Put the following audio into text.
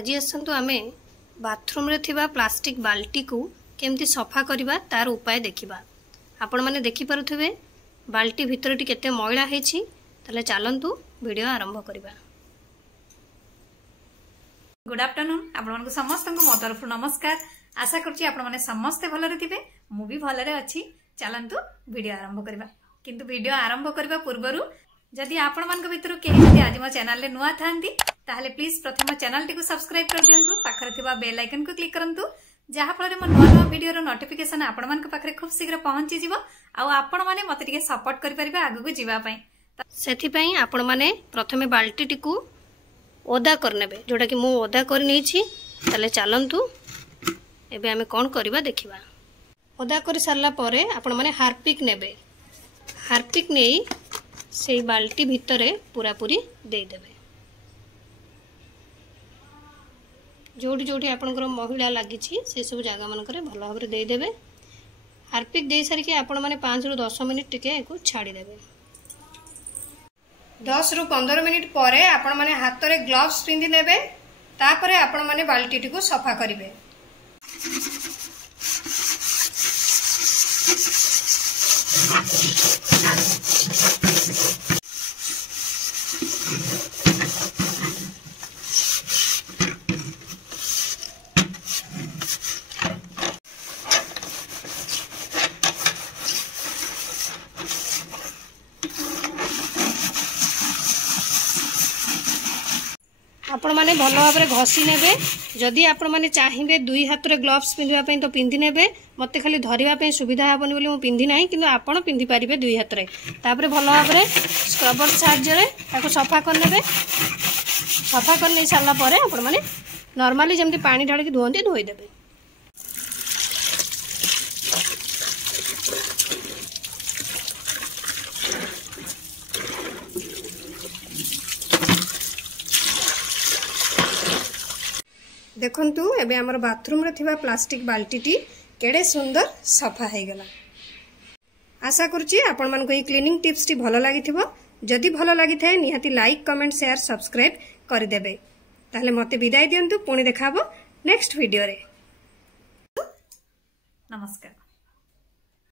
आज आसतु आमे बाथरूम रे थिबा प्लास्टिक बाल्टी को केमती सफा करबा तार उपाय देखिबा। आपण माने देखि पारुथिबे बाल्टी भितरटी केते मैला हेछि। तले चलंतु वीडियो आरंभ करबा। गुड आफ्टरनून आपण मानक समस्त को मो तरफ नमस्कार। आशा करछि आपण माने समस्त भलरे थिबे, मु भी भलरे अछि। चलंतु वीडियो आरंभ करबा। किंतु वीडियो आरंभ करबा पूर्वरु जदि आपण मानक भितरु केहि जदि आज मो चैनल रे नुआ थांती ताहले प्लीज प्रथम चैनल टी को सब्सक्राइब कर दियंतु। पाखरे थिबा बेल आइकन को क्लिक करंतु जहा फल मो नुआ नुआ वीडियो रो नोटिफिकेशन आपण मानक पाखरे खूब शीघ्र पहुंची जिवो आ आपण माने मते टिके सपोर्ट करि परिबे आगु को जिवा पई। सेथि पई आपण माने प्रथमे बाल्टी टी को ओदा करनेबे, जोटा कि मु ओदा कर नै छी। तले चलंतु एबे हमें कोन करबा देखिबा। ओदा कर सारला परे आपण माने हार्पिक नेबे। हार्पिक नै से बाल्टी भितरे पूरा पूरी दे देबे। जोटी जोटी आपनकर महिला लागि छी से सब जगह मन करे भलो भाबरे दे देबे। हार्पिक दे सारी के आपण माने 5 रु 10 मिनिट टिके एको छाडी देबे। 10 रु 15 मिनिट परे आपण माने हाथ रे ग्लव्स पिंदी नेबे। तापरे आपण माने बाल्टी टी को सफा करिवे। आपण माने भल भाबरे घसी नेबे। जदि आपण माने चाहिबे दुई हाथ रे ग्लव्स पिंधिबा पई तो पिंधि नेबे। मते खाली धरिबा पई सुविधा हबनी बोली मु पिंधि नाही, किंतु आपण पिंधि पारिबे दुई हाथ रे। तापरे भल भाबरे स्क्रबर साहाय्य रे ताको सफा कर नेबे। सफा कर नै सारला परे आपण माने नॉर्मली जेमति पानी ढाळी के धोंती धोई देबे। देखंतु एबे हमर बाथरूम रे थिबा प्लास्टिक बाल्टी टी केडे सुंदर सफा हे गला। आशा करछि आपण मन को ई क्लीनिंग टिप्स टी भलो लागि थिबो। जदि भलो लागि थाए निहाती लाइक कमेंट शेयर सब्सक्राइब कर देबे। ताहले मते विदाई दियंतु। पुणी देखाबो नेक्स्ट वीडियो रे। नमस्कार।